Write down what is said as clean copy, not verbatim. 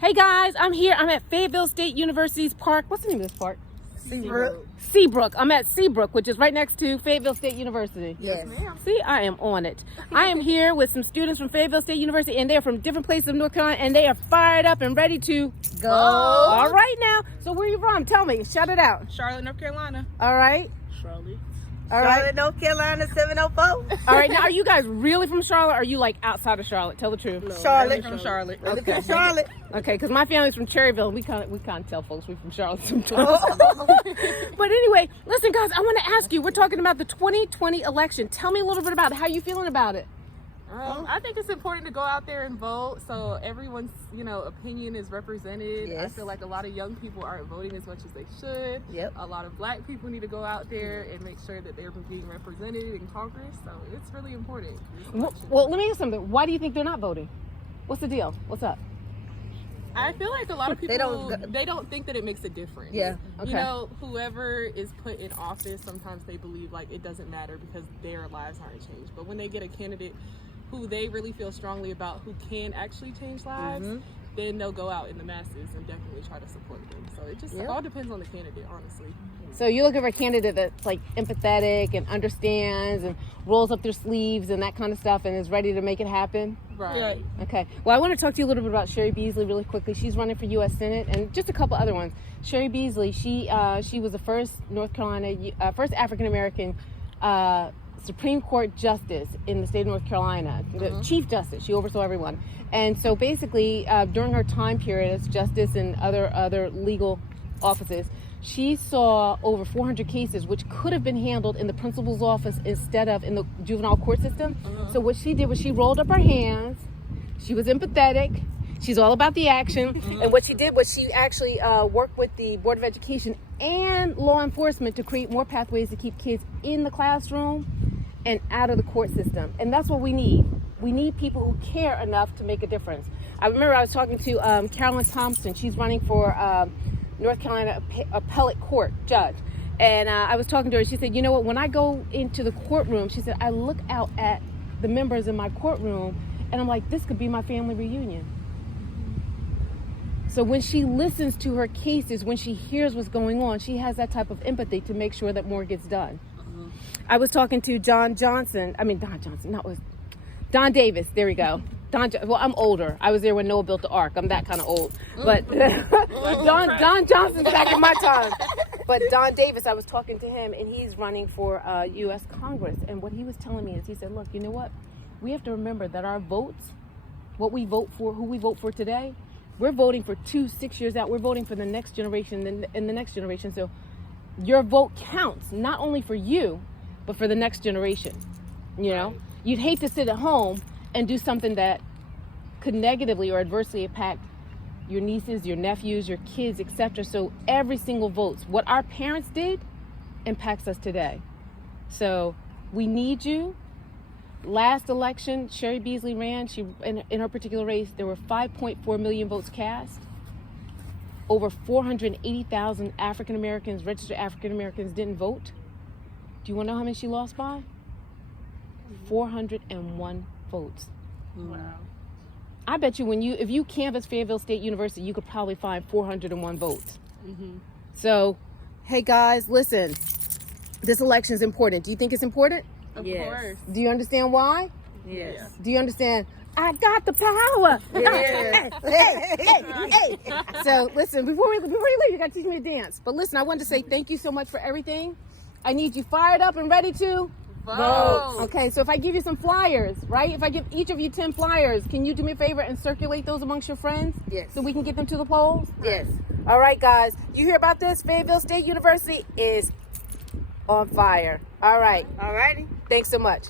Hey guys, I'm here. I'm at Fayetteville State University's park. What's the name of this park? Seabrook. Seabrook. I'm at Seabrook, which is right next to Fayetteville State University. Yes. See, I am on it. I am here with some students from Fayetteville State University, and they're from different places of North Carolina, and they are fired up and ready to Go. All right now. So where are you from? Tell me. Shout it out. Charlotte, North Carolina. All right. Charlotte. All right. Charlotte, North Carolina, 704. All right. Now, are you guys really from Charlotte, or are you like outside of Charlotte? Tell the truth. No, Charlotte. from Charlotte. Okay. Charlotte. Okay, because my family's from Cherryville. We can't tell folks we're from Charlotte sometimes. But anyway, listen, guys, I want to ask you. We're talking about the 2020 election. Tell me a little bit about it. How you feeling about it? I think it's important to go out there and vote so everyone's, opinion is represented. Yes. I feel like a lot of young people aren't voting as much as they should. Yep. A lot of black people need to go out there and make sure that they're being represented in Congress. So it's really important. Well, let me ask something. Why do you think they're not voting? What's the deal? What's up? I feel like a lot of people, don't they don't think that it makes a difference. Yeah. Okay. Whoever is put in office, sometimes they believe like it doesn't matter because their lives aren't changed. But when they get a candidate who they really feel strongly about, who can actually change lives, then they'll go out in the masses and definitely try to support them. So it just all depends on the candidate, honestly. So you're looking for a candidate that's like empathetic and understands and rolls up their sleeves and that kind of stuff and is ready to make it happen? Right. Okay. Well, I want to talk to you a little bit about Cheri Beasley really quickly. She's running for U.S. Senate and just a couple other ones. Cheri Beasley, she was the first first African American Supreme Court Justice in the state of North Carolina, the Chief Justice. She oversaw everyone. And so basically, during her time period as justice and other legal offices, she saw over 400 cases which could have been handled in the principal's office instead of in the juvenile court system. So what she did was she rolled up her hands. She was empathetic. She's all about the action. And what she did was she actually worked with the Board of Education and law enforcement to create more pathways to keep kids in the classroom and out of the court system. And that's what we need. We need people who care enough to make a difference. I remember I was talking to Carolyn Thompson. She's running for North Carolina Appellate Court judge. And I was talking to her. She said, you know what, when I go into the courtroom, she said, I look out at the members in my courtroom and I'm like, this could be my family reunion. So when she listens to her cases, when she hears what's going on, she has that type of empathy to make sure that more gets done. I was talking to Don Davis, there we go. Well, I'm older. I was there when Noah built the ark. I'm that kind of old. But Don Johnson's back in my time. But Don Davis, I was talking to him, and he's running for U.S. Congress. And what he was telling me is, he said, look, you know what? We have to remember that our votes, what we vote for, who we vote for today, we're voting for 6 years out. We're voting for the next generation and the next generation. So your vote counts, not only for you, but for the next generation. You'd hate to sit at home and do something that could negatively or adversely impact your nieces, your nephews, your kids, etc. So every single vote, what our parents did impacts us today. So we need you. Last election, Cheri Beasley ran. She in her particular race, there were 5.4 million votes cast. Over 480,000 African Americans, registered African Americans, didn't vote. Do you want to know how many she lost by? 401 votes. Wow. I bet you if you canvass Fayetteville State University, you could probably find 401 votes. So, hey guys, listen, this election is important. Do you think it's important? Of course. Do you understand why? Yes. Do you understand? I got the power. Yes. Hey. So listen, before you leave, you got to teach me to dance. But listen, I wanted to say thank you so much for everything. I need you fired up and ready to Vote. Okay, so if I give you some flyers, right? If I give each of you 10 flyers, can you do me a favor and circulate those amongst your friends? Yes. So we can get them to the polls? Yes. All right, guys. You hear about this? Fayetteville State University is on fire. All right. All righty. Thanks so much.